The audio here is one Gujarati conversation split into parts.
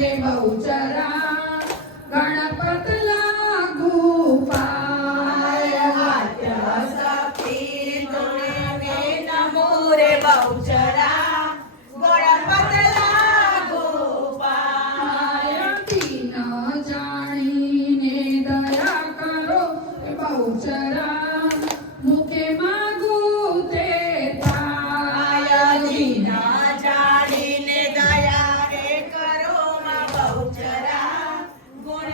रे बहुचरा गणपत लागू पाय आद्य शक्ति तुझे नमो रे बहुचरा गणपत लागू पाय दीन जाणीने दया करो रे बहुचरा मुखे मागू ते थाय दीन जाणीने दया रे करो માં बहुचरा ગુણ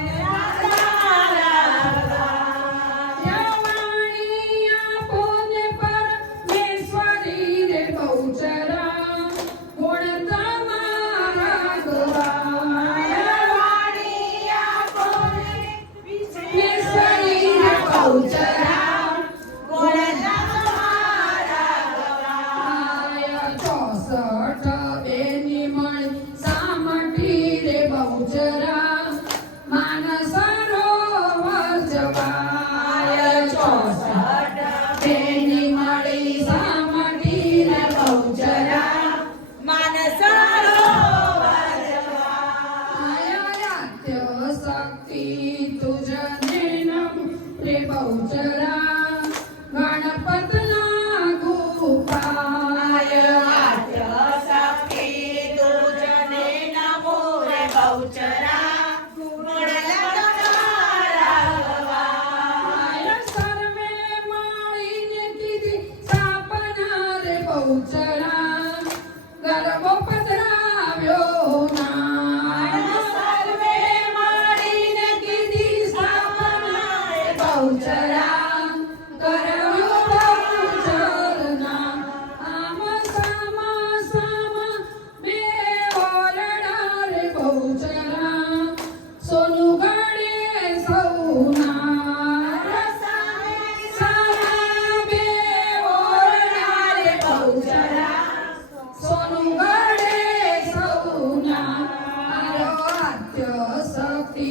વાણી આપોને પરમેશ્વરી રે बहुचरा ગુણ તમારા ગવાય વાણી આપોને ઈશ્વરી રે बहुचरा ગુણ તમારા ગવાય 64 બેની મળી સામટી રે बहुचरा માનસ સરોવર જવાય 64 બેની મળી સામટી રે बहुचरा માનસ સરોવર જવાય આયાત્ય શક્તિ તુજને નમ રે बहुचरा ગણપત લાગુ પાય આદ્ય શક્તિ તુજને નમો રે बहुचरा ગુણ તમારા ગવાય સર્વે મળીને કીધી સ્થાપના રે बहुचरा ગરબો પધરાવ્યો ના સર્વે મળીને કીધી સ્થાપના રે बहुचरा કરવ્યો बहुचરના આમ સામા સામા બે ઓરડા રે बहुचरा સોનું ગાડે સૌના સામા બે ઓરડા રે बहुचरा સોનું ગાડે સૌના આરાધ્ય શક્તિ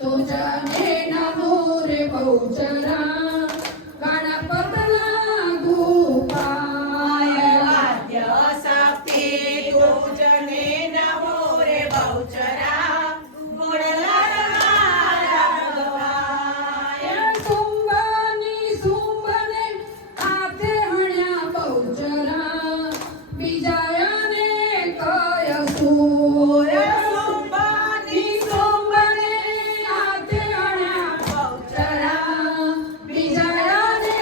તુજને નમો રે बहुचरा ગણપત લાગુ પાય આદ્ય શક્તિ તુજને નમો રે बहुचरा ગુણ તમારા ગવાય સુંબની સુંબને હાથે હણ્યા बहुचरा બીજાને કયસુર સુંબની સુંબને હાથે હણ્યા बहुचरा બીજાને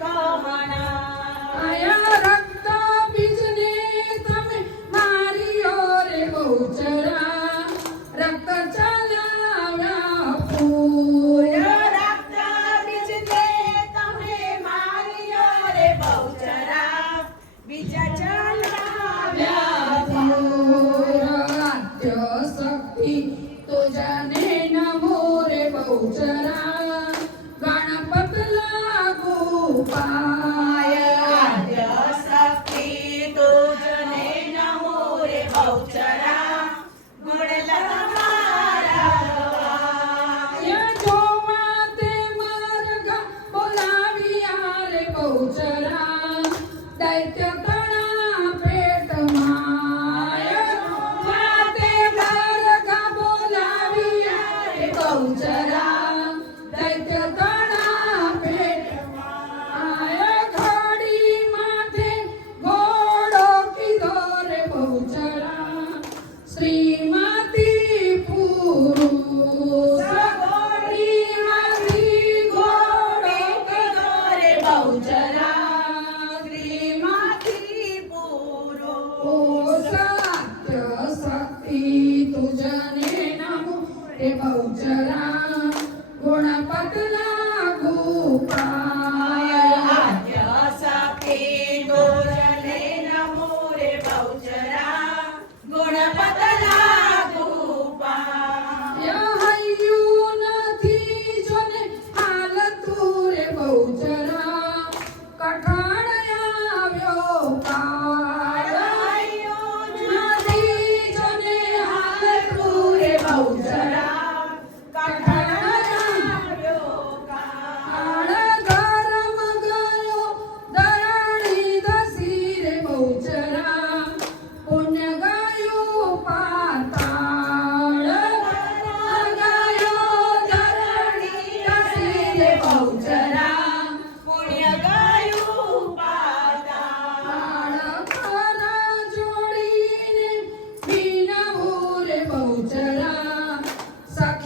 કમના આયા રક્ત બીજને તમે માર્યો રે बहुचरा રક્ત ચલાવ્યા પૂર રક્ત બીજને તમે માર્યો રે बहुचरा બીજા ચલાવ્યા આદ્ય શક્તિ તુજને નમો રે बहुचरा ગણપત લાગુ પાય આદ્ય શક્તિ તુજને નમો રે बहुचरा ગુણ તમારા ગવાય જોવા તે માર્ગ બોલાવ્યા રે बहुचरा દૈત્ય તણા પેટમાં તે માર્ગ બોલાવ્યા રે बहुचरा દૈત્ય તણા પેટમાં ઘડી માથે ઘોડો કીધો રે बहुचरा શ્રીમતી પુરુષ શ્રીમતી ઘોડો કીધો રે बहुचरा શ્રીમતી પુરુષ આદ્ય શક્તિ તુજને નમો રે बहुचरा ગુણપત લાગુ પાય આદ્ય શક્તિ તુજને નમો રે बहुचरा ગુણપત લાગુ પાય હૈયું નથી જોને હાલતું રે बहुचरा કઠણ આવ્યો કાળ નથી જોને હાલતું રે बहुचरा કઠણ આવ્યો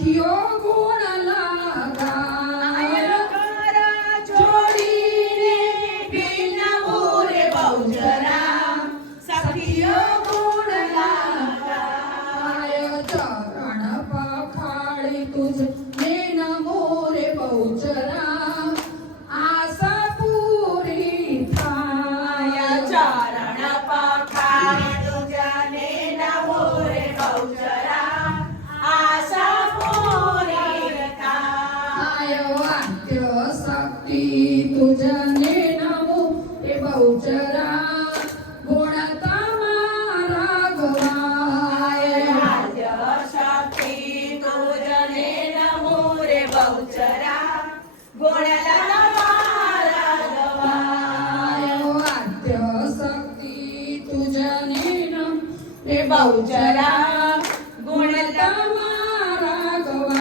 સખીઓ ગુણ લગાય કરા જોડીને વિનવું રે બહુચરા સખીઓ ગુણ લગાય ચરણ પખાળી તુજ ને નમો રે બહુચરા આશા પૂરી થાય ચરણ પખાળી તુજને નમો રે બહુચરા આશા પૂરી થાય વાદ્ય શક્તિ તુજને નમો રે બહુચરા ગુણ તમારા ગવાય આદ્ય શક્તિ તુજને નમો રે બહુચરા ગુણ તમારા ગવાય વાદ્ય શક્તિ તુજને નમો રે બહુચરા ગુણ તમારા